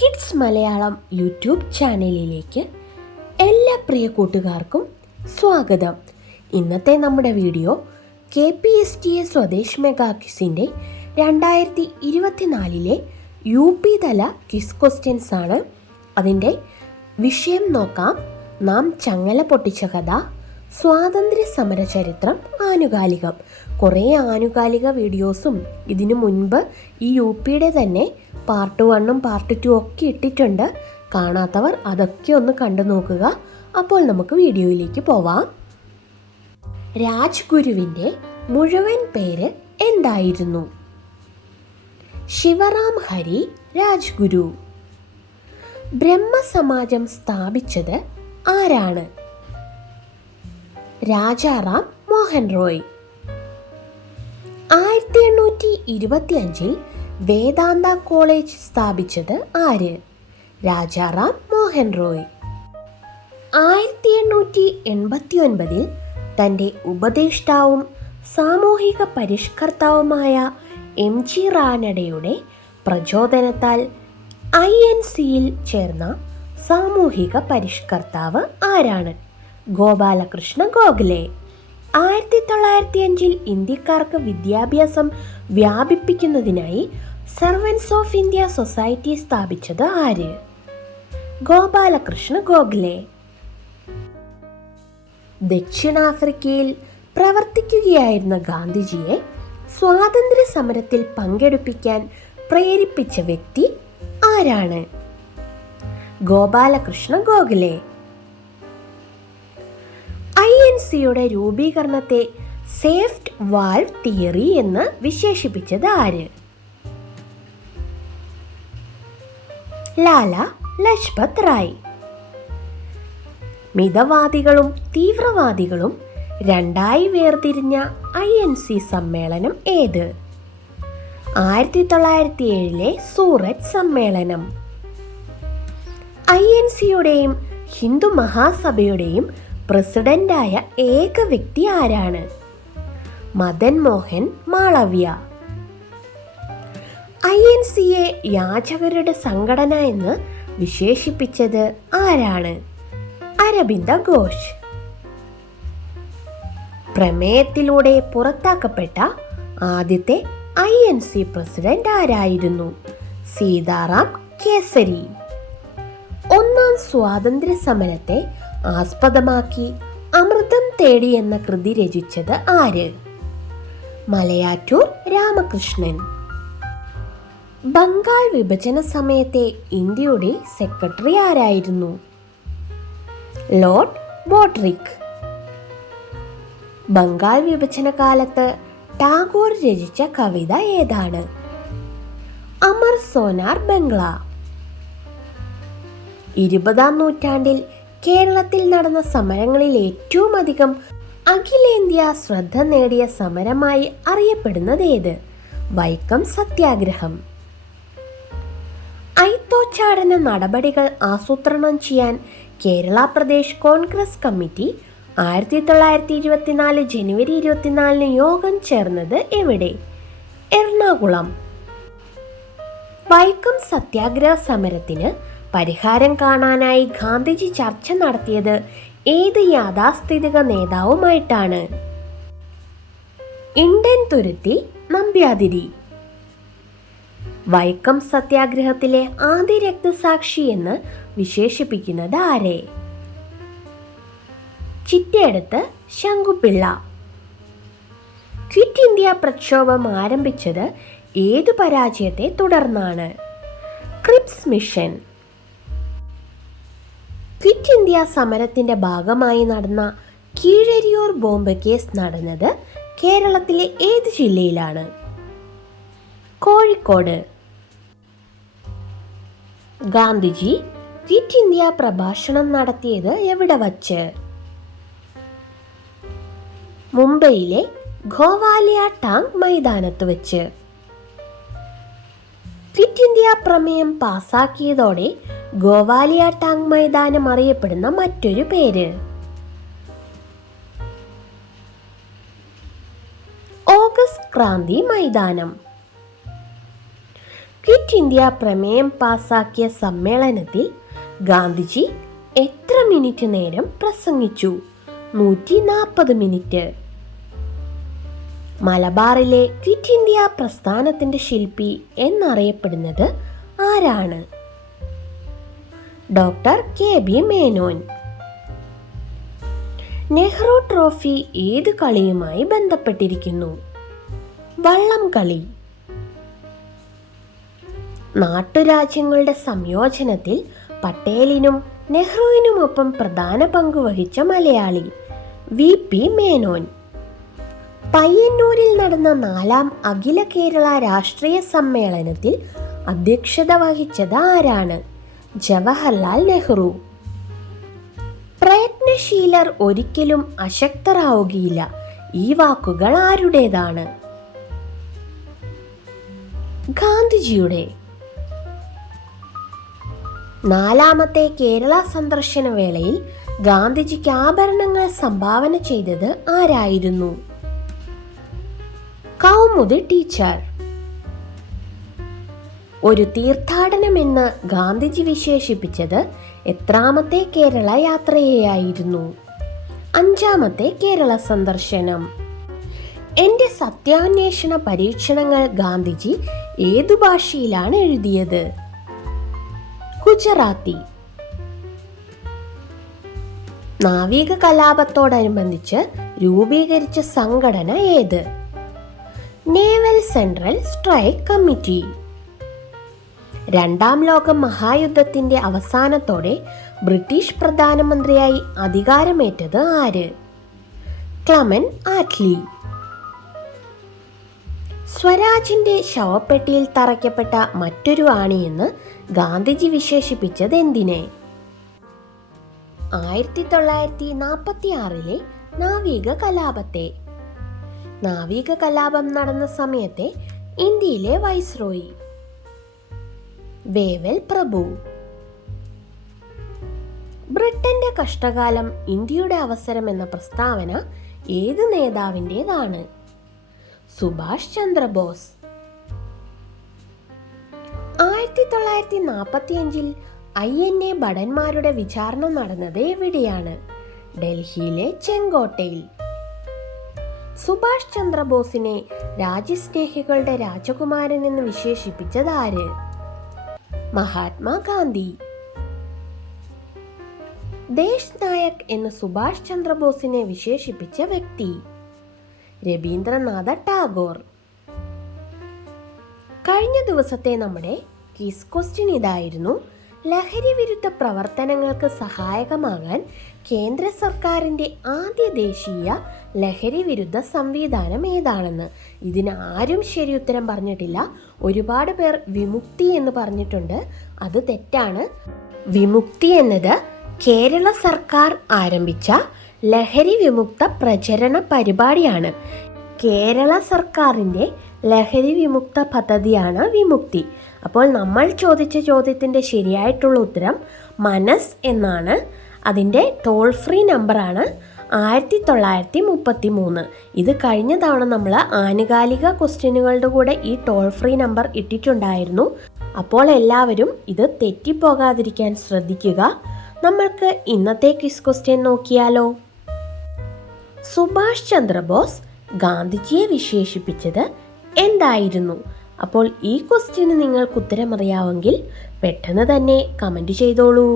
Kids Malayalam YouTube ചാനലിലേക്ക് എല്ലാ പ്രിയ കൂട്ടുകാർക്കും സ്വാഗതം. ഇന്നത്തെ നമ്മുടെ വീഡിയോ KPSTA സ്വദേശ് മെഗാ ക്വിസിൻ്റെ 2024 UP തല ക്വിസ് ക്വസ്റ്റ്യൻസ് ആണ്. അതിൻ്റെ വിഷയം നോക്കാം. നാം ചങ്ങല പൊട്ടിച്ച കഥ, സ്വാതന്ത്ര്യ സമര ചരിത്രം, ആനുകാലികം. കുറേ ആനുകാലിക വീഡിയോസും ഇതിനു മുൻപ് ഈ UP തന്നെ പാർട്ട് 1ഉം പാർട്ട് 2 ഒക്കെ ഇട്ടിട്ടുണ്ട്. കാണാത്തവർ അതൊക്കെ ഒന്ന് കണ്ടു നോക്കുക. അപ്പോൾ നമുക്ക് വീഡിയോയിലേക്ക് പോവാം. രാജ്ഗുരുവിൻ്റെ മുഴുവൻ പേര് എന്തായിരുന്നു? ശിവറാം ഹരി രാജ്ഗുരു. ബ്രഹ്മസമാജം സ്ഥാപിച്ചത് ആരാണ്? രാജാറാം മോഹൻ റോയ്. 1825 വേദാന്ത കോളേജ് സ്ഥാപിച്ചത് ആര്? രാജാറാം മോഹൻ റോയ്. 1889 തൻ്റെ ഉപദേഷ്ടാവും സാമൂഹിക പരിഷ്കർത്താവുമായ MG റാനഡയുടെ പ്രചോദനത്താൽ INCയിൽ ചേർന്ന സാമൂഹിക പരിഷ്കർത്താവ് ആരാണ്? ഗോപാലകൃഷ്ണ ഗോഖലെ. 1905 ഇന്ത്യക്കാർക്ക് വിദ്യാഭ്യാസം വ്യാപിപ്പിക്കുന്നതിനായി സർവൻസ് ഓഫ് ഇന്ത്യ സൊസൈറ്റി സ്ഥാപിച്ചത് ആര്? ഗോപാലകൃഷ്ണ ഗോഖലെ. ദക്ഷിണാഫ്രിക്കയിൽ പ്രവർത്തിക്കുകയായിരുന്ന ഗാന്ധിജിയെ സ്വാതന്ത്ര്യ സമരത്തിൽ പങ്കെടുപ്പിക്കാൻ പ്രേരിപ്പിച്ച വ്യക്തി ആരാണ്? ഗോപാലകൃഷ്ണ ഗോഖലെ. INCയുടെ രൂപീകരണത്തെ സേഫ്റ്റ് വാൾവ് തിയറി എന്ന് വിശേഷിപ്പിച്ചത് ആര്? ലാല ലജ്പത് റായ്. മിതവാദികളും തീവ്രവാദികളും രണ്ടായി വേർതിരിഞ്ഞ INC സമ്മേളനം ഏത്? 1907 സൂററ്റ് സമ്മേളനം. INCയുടെയും ഹിന്ദു മഹാസഭയുടെയും പ്രസിഡന്റായ ഏക വ്യക്തി ആരാണ്? മദൻ മോഹൻ മാളവ്യ. INCയെ യാചകരുടെ സംഘടന എന്ന് വിശേഷിപ്പിച്ചത് ആരാണ്? അരബിന്ദ ഘോഷ്. പ്രമേയത്തിലൂടെ പുറത്താക്കപ്പെട്ട ആദ്യത്തെ INC പ്രസിഡന്റ് ആരായിരുന്നു? സീതാറാം കേസരി. ഒന്നാം സ്വാതന്ത്ര്യ സമരത്തെ ആസ്പദമാക്കി അമൃതം തേടി എന്ന കൃതി രചിച്ചത് ആര്? മലയാറ്റൂർ രാമകൃഷ്ണൻ. ബംഗാൾ വിഭജന സമയത്തെ ഇന്ത്യയുടെ സെക്രട്ടറി ആരായിരുന്നു? ലോർഡ് ബോഡ്രിക്. ബംഗാൾ വിഭജന കാലത്ത് ടാഗോർ രചിച്ച കവിത ഏതാണ്? അമർ സോനാർ ബംഗ്ല. 20ാം നൂറ്റാണ്ടിൽ കേരളത്തിൽ നടന്ന സമരങ്ങളിൽ ഏറ്റവും അധികം അഖിലേന്ത്യാ ശ്രദ്ധ നേടിയ സമരമായി അറിയപ്പെടുന്നത് ഏത്? വൈക്കം സത്യാഗ്രഹം. അയിത്തോച്ചാടന നടപടികൾ ആസൂത്രണം ചെയ്യാൻ കേരള പ്രദേശ് കോൺഗ്രസ് കമ്മിറ്റി 1924 ജനുവരി 24 യോഗം ചേർന്നത് എവിടെ? എറണാകുളം. വൈക്കം സത്യാഗ്രഹ സമരത്തിന് പരിഹാരം കാണാനായി ഗാന്ധിജി ചർച്ച നടത്തിയത് ഏത് യാഥാസ്ഥിതിക നേതാവുമായിട്ടാണ്? ഇന്ത്യൻ തുരുത്തി നമ്പ്യാതിരി. വൈക്കം സത്യാഗ്രഹത്തിലെ ആദ്യ രക്തസാക്ഷി എന്ന് വിശേഷിപ്പിക്കുന്നത് ആരെ? ചിറ്റയെടുത്ത് ശങ്കുപിള്ള. ക്വിറ്റ് ഇന്ത്യ പ്രക്ഷോഭം ആരംഭിച്ചത് ഏതു പരാജയത്തെ തുടർന്നാണ്? Cripps mission. ക്വിറ്റ് ഇന്ത്യ സമരത്തിന്റെ ഭാഗമായി നടന്ന കീഴരിയൂർ ബോംബ് കേസ് നടന്നത് കേരളത്തിലെ ഏത് ജില്ലയിലാണ്? കോഴിക്കോട്. ഗാന്ധിജി ക്വിറ്റ് ഇന്ത്യ പ്രഭാഷണം നടത്തിയത് എവിടെ വച്ച്? മുംബൈയിലെ ഗോവാലിയ ടാങ്ക് മൈതാനത്ത് വെച്ച്. ക്വിറ്റ് ഇന്ത്യ പ്രമേയം പാസാക്കിയതോടെ ഗോവാലിയ ടാങ്ക് മൈതാനം അറിയപ്പെടുന്ന മറ്റൊരു പേര്? ഓഗസ്റ്റ് ക്രാന്തി മൈതാനം. ക്വിറ്റ് ഇന്ത്യ പ്രമേയം പാസാക്കിയ സമ്മേളനത്തിൽ ഗാന്ധിജി എത്ര മിനിറ്റ് നേരം പ്രസംഗിച്ചു? 140 മിനിറ്റ്. മലബാറിലെ ക്വിറ്റ് ഇന്ത്യ പ്രസ്ഥാനത്തിന്റെ ശില്പി എന്നറിയപ്പെടുന്നത് ആരാണ്? Doctor KB Menon. Nehru trophy ഏത് കളിയുമായി ബന്ധപ്പെട്ടിരിക്കുന്നു? വള്ളം കളി. നാട്ടുരാജ്യങ്ങളുടെ സംയോജനത്തിൽ പട്ടേലിനും നെഹ്റുവിനുമൊപ്പം പ്രധാന പങ്ക് വഹിച്ച മലയാളി VP മേനോൻ. പയ്യന്നൂരിൽ നടന്ന 4ാം അഖില കേരള രാഷ്ട്രീയ സമ്മേളനത്തിൽ അധ്യക്ഷത വഹിച്ചത് ആരാണ്? ജവഹർലാൽ നെഹ്റു. പ്രയത്നശീലർ ഒരിക്കലും അശക്തരാവുകയില്ല. ഈ വാക്കുകൾ ആരുടേതാണ്? ഗാന്ധിജിയുടെ. 4ാമത്തെ കേരള സന്ദർശന വേളയിൽ ഗാന്ധിജിക്ക് ആഭരണങ്ങൾ സംഭാവന ചെയ്തത് ആരായിരുന്നു? കൗമുദി ടീച്ചർ. ഒരു തീർത്ഥാടനമെന്ന് ഗാന്ധിജി വിശേഷിപ്പിച്ചത് എത്രാമത്തെ കേരള യാത്രയെയായിരുന്നു? 5ാമത്തെ കേരള സന്ദർശനം. എൻ്റെ സത്യാന്വേഷണ പരീക്ഷണങ്ങൾ ഗാന്ധിജി ഏതു ഭാഷയിലാണ് എഴുതിയത്? ഗുജറാത്തി. നാവിക കലാപത്തോടനുബന്ധിച്ച് രൂപീകരിച്ച സംഘടന ഏത്? Naval central strike committee. 2ാം ലോക മഹായുദ്ധത്തിന്റെ അവസാനത്തോടെ ബ്രിട്ടീഷ് പ്രധാനമന്ത്രിയായി അധികാരമേറ്റത് ആര്? Clement Attlee. സ്വരാജിന്റെ ശവപ്പെട്ടിയിൽ തറയ്ക്കപ്പെട്ട മറ്റൊരു ആണിയെന്ന് ഗാന്ധിജി വിശേഷിപ്പിച്ചത് എന്തിനെ? 1946 നാവിക കലാപത്തെ. നാവിക കലാപം നടന്ന സമയത്തെ ഇന്ത്യയിലെ വൈസ്രോയി വേവൽ പ്രഭു. ബ്രിട്ടന്റെ കഷ്ടകാലം ഇന്ത്യയുടെ അവസരം എന്ന പ്രസ്താവന ഏത് നേതാവിൻ്റെതാണ്? സുഭാഷ് ചന്ദ്രബോസ്. 1945 INA ഭടന്മാരുടെ വിചാരണ നടന്നത് എവിടെയാണ്? ഡൽഹിയിലെ ചെങ്കോട്ടയിൽ. സുഭാഷ് ചന്ദ്രബോസിനെ രാജ്യസ്നേഹികളുടെ രാജകുമാരൻ എന്ന് വിശേഷിപ്പിച്ചത് ആര്? മഹാത്മാഗാന്ധി. ദേശ് നായക് എന്ന് സുഭാഷ് ചന്ദ്രബോസിനെ വിശേഷിപ്പിച്ച വ്യക്തി? രവീന്ദ്രനാഥ ടാഗോർ. കഴിഞ്ഞ ദിവസത്തെ നമ്മുടെ ക്വിസ് ക്വസ്റ്റ്യൻ ഇതായിരുന്നു: ലഹരി വിരുദ്ധ പ്രവർത്തനങ്ങൾക്ക് സഹായകമാകാൻ കേന്ദ്ര സർക്കാരിൻ്റെ ആദ്യ ദേശീയ ലഹരി വിരുദ്ധ സംവിധാനം ഏതാണെന്ന്. ഇതിന് ആരും ശരി ഉത്തരം പറഞ്ഞിട്ടില്ല. ഒരുപാട് പേർ വിമുക്തി എന്ന് പറഞ്ഞിട്ടുണ്ട്. അത് തെറ്റാണ്. വിമുക്തി എന്നത് കേരള സർക്കാർ ആരംഭിച്ച ലഹരി വിമുക്ത പ്രചരണ പരിപാടിയാണ്. കേരള സർക്കാരിൻ്റെ ലഹരി വിമുക്ത പദ്ധതിയാണ് വിമുക്തി. അപ്പോൾ നമ്മൾ ചോദിച്ച ചോദ്യത്തിൻ്റെ ശരിയായിട്ടുള്ള ഉത്തരം മനസ് എന്നാണ്. അതിൻ്റെ ടോൾ ഫ്രീ നമ്പറാണ് 1933. ഇത് കഴിഞ്ഞ തവണ നമ്മൾ ആനുകാലിക ക്വസ്റ്റ്യനുകളുടെ കൂടെ ഈ ടോൾ ഫ്രീ നമ്പർ ഇട്ടിട്ടുണ്ടായിരുന്നു. അപ്പോൾ എല്ലാവരും ഇത് തെറ്റിപ്പോകാതിരിക്കാൻ ശ്രദ്ധിക്കുക. നമ്മൾക്ക് ഇന്നത്തെ ക്വിസ് ക്വസ്റ്റ്യൻ നോക്കിയാലോ? സുഭാഷ് ചന്ദ്രബോസ് ഗാന്ധിജിയെ വിശേഷിപ്പിച്ചത് എന്തായിരുന്നു? അപ്പോൾ ഈ ക്വസ്റ്റ്യന് നിങ്ങൾക്ക് ഉത്തരമറിയാമെങ്കിൽ പെട്ടെന്ന് തന്നെ കമൻറ്റ് ചെയ്തോളൂ.